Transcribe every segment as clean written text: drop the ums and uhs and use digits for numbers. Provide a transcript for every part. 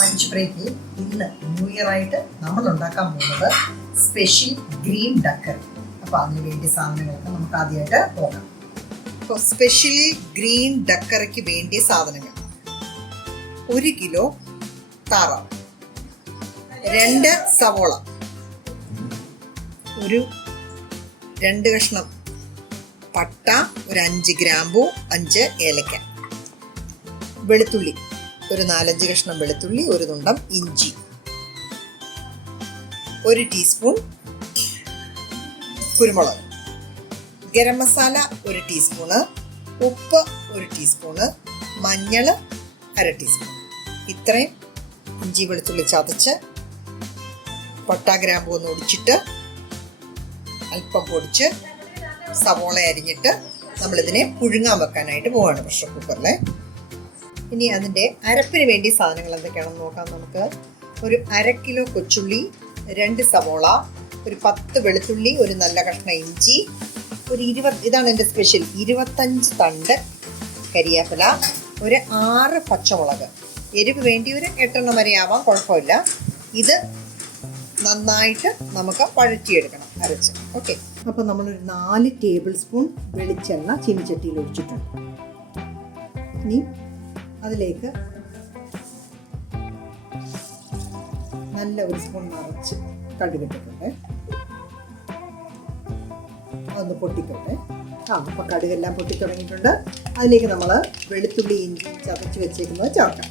Lunch ബ്രേക്കിൽ ഇന്ന് new year ആയിട്ട് നമ്മൾ ഉണ്ടാക്കാൻ പോകുന്നത് സ്പെഷ്യൽ ഗ്രീൻ ഡക്ക് കറി. അപ്പോൾ അതിന് വേണ്ടി സാധനങ്ങളൊക്കെ നമുക്ക് ആദ്യമായിട്ട് നോക്കാം. അപ്പോൾ സ്പെഷ്യൽ ഗ്രീൻ ഡക്ക് കറിക്ക് വേണ്ടിയ സാധനങ്ങൾ: 1 കിലോ താറാവ്, 2 സവോള, 2 കഷ്ണം പട്ട, 5 ഗ്രാമ്പൂ, 5 ഏലക്ക, വെളുത്തുള്ളി 4-5 കഷ്ണം വെളുത്തുള്ളി, 1 തുണ്ടം ഇഞ്ചി, 1 ടീസ്പൂൺ കുരുമുളക്, ഗരം മസാല 1 ടീസ്പൂണ്, ഉപ്പ് 1 ടീസ്പൂണ്, മഞ്ഞൾ 1/2 ടീസ്പൂൺ. ഇത്രയും ഇഞ്ചി വെളുത്തുള്ളി ചതച്ച് പട്ട ഗ്രാമ്പൂ ഒന്ന് ഒടിച്ചിട്ട് അല്പം പൊടിച്ച് സവോള അരിഞ്ഞിട്ട് നമ്മളിതിനെ പുഴുങ്ങാൻ വെക്കാനായിട്ട് പോവാണ് പ്രഷർ കുക്കറിൽ. ഇനി അതിൻ്റെ അരപ്പിന് വേണ്ടി സാധനങ്ങൾ എന്തൊക്കെയാണെന്ന് നോക്കാം നമുക്ക്. 1/2 കിലോ കൊച്ചുള്ളി, 2 സവോള, 10 വെളുത്തുള്ളി, നല്ല കഷ്ണം ഇഞ്ചി, 20, ഇതാണ് എൻ്റെ സ്പെഷ്യൽ, 25 തണ്ട് കരിയാപ്പില, 6 പച്ചമുളക്. എരിവ് വേണ്ടി 8 വരെ ആവാം, കുഴപ്പമില്ല. ഇത് നന്നായിട്ട് നമുക്ക് വഴറ്റിയെടുക്കണം അരച്ച്. ഓക്കെ, അപ്പോൾ നമ്മളൊരു 4 ടേബിൾ സ്പൂൺ വെളിച്ചെണ്ണ ചീനിച്ചട്ടിയിൽ ഒഴിച്ചിട്ടുണ്ട്. ഇനി അതിലേക്ക് നല്ല 1 സ്പൂൺ നിറച്ച് കടുകിട്ടിട്ടുണ്ട്. അതൊന്ന് പൊട്ടിക്കട്ടെ. അപ്പോൾ കടുകെല്ലാം പൊട്ടി തുടങ്ങിയിട്ടുണ്ട്. അതിലേക്ക് നമ്മൾ വെളുത്തുള്ളി ഇഞ്ചി ചതച്ച് വെച്ചേക്കുന്നത് ചേർക്കാം.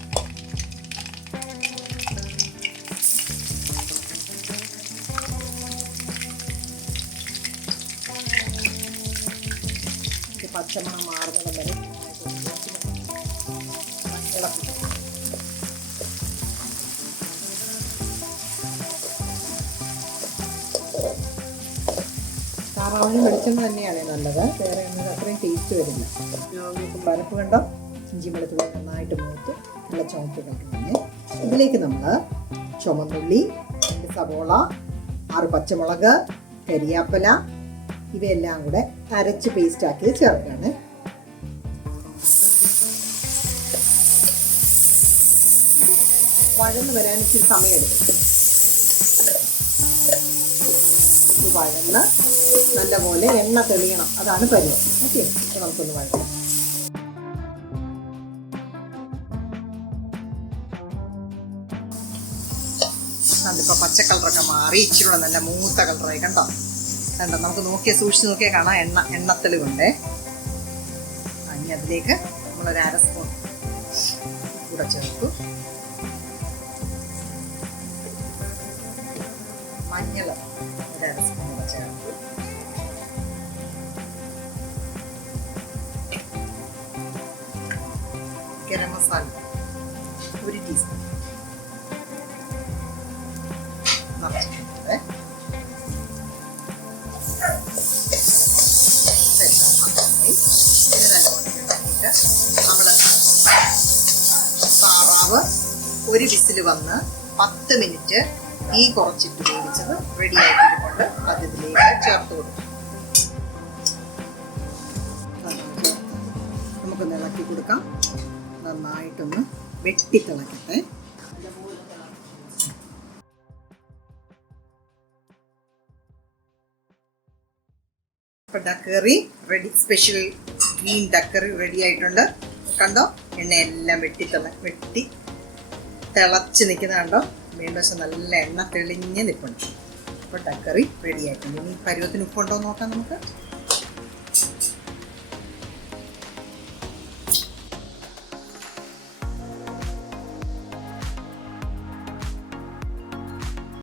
പച്ചമണം മാറുന്നത് വരെ ഇളക്കി. താറാവിന് വെളിച്ചെണ്ണ തന്നെയാണ് നല്ലത്, വേറെ ഒന്നും അത്രയും ടേസ്റ്റ് വരില്ല. പരപ്പ് കണ്ടോ, ഇഞ്ചി വെളുത്തുള്ളി നന്നായിട്ട് മൂത്ത് നല്ല ചുവപ്പ് കണ്ടുകൊണ്ട് ഇതിലേക്ക് നമ്മൾ ചുമന്നുള്ളി, 2 സവോള, 6 പച്ചമുളക്, കരിയാപ്പില ഇവയെല്ലാം കൂടെ അരച്ച് പേസ്റ്റാക്കി ചേർക്കുകയാണ്. വഴന്ന് വരാൻ ഇച്ചിരി സമയമെടുക്കും. ഇത് വഴന്ന് നല്ലപോലെ എണ്ണ തെളിയണം, അതാണ് പരുവം. ഓക്കെ, അപ്പോൾ നമുക്കൊന്ന് വഴങ്ങാം. അതിപ്പോൾ പച്ച കളറൊക്കെ മാറി ഇച്ചിരി നല്ല മൂത്ത കളറായി. കണ്ടോ, നമുക്ക് സൂക്ഷിച്ച് നോക്കിയാൽ കാണാം എണ്ണത്തെളിവുണ്ടേ. ഇനി അതിലേക്ക് നമ്മളൊരു 1/2 സ്പൂൺ കൂടെ ചേർത്തു. മഞ്ഞൾ 1/2 സ്പൂൺ കൂടെ ചേർത്തു. ഗരം മസാല 1 ടീസ്പൂൺ നിറച്ചിട്ടുണ്ട്. നമ്മൾ താറാവ് 1 വിസിൽ വന്ന് 10 മിനിറ്റ് ഈ കുറച്ചിട്ട് വേവിച്ചത് റെഡി ആക്കിയിട്ടുണ്ട്. അത് ഇതിലേക്ക് ചേർത്ത് കൊടുക്കും. നമുക്കൊന്ന് ഇളക്കി കൊടുക്കാം. നന്നായിട്ടൊന്ന് വെട്ടിത്തിളക്കട്ടെ. അപ്പോൾ ഡക്ക് കറി റെഡി, സ്പെഷ്യൽ ഗ്രീൻ ഡക്ക് കറി റെഡി ആയിട്ടുണ്ട്. കണ്ടോ, എണ്ണയെല്ലാം വെട്ടി തിളച്ച് നിൽക്കുന്ന കണ്ടോ, മേൽവശം നല്ല എണ്ണ തെളിഞ്ഞ് നിൽപ്പുണ്ട്. അപ്പോൾ ഡക്ക് കറി റെഡി ആയിട്ടുണ്ട്. ഇനി പരുവത്തിന് ഉപ്പുണ്ടോ നോക്കാം നമുക്ക്.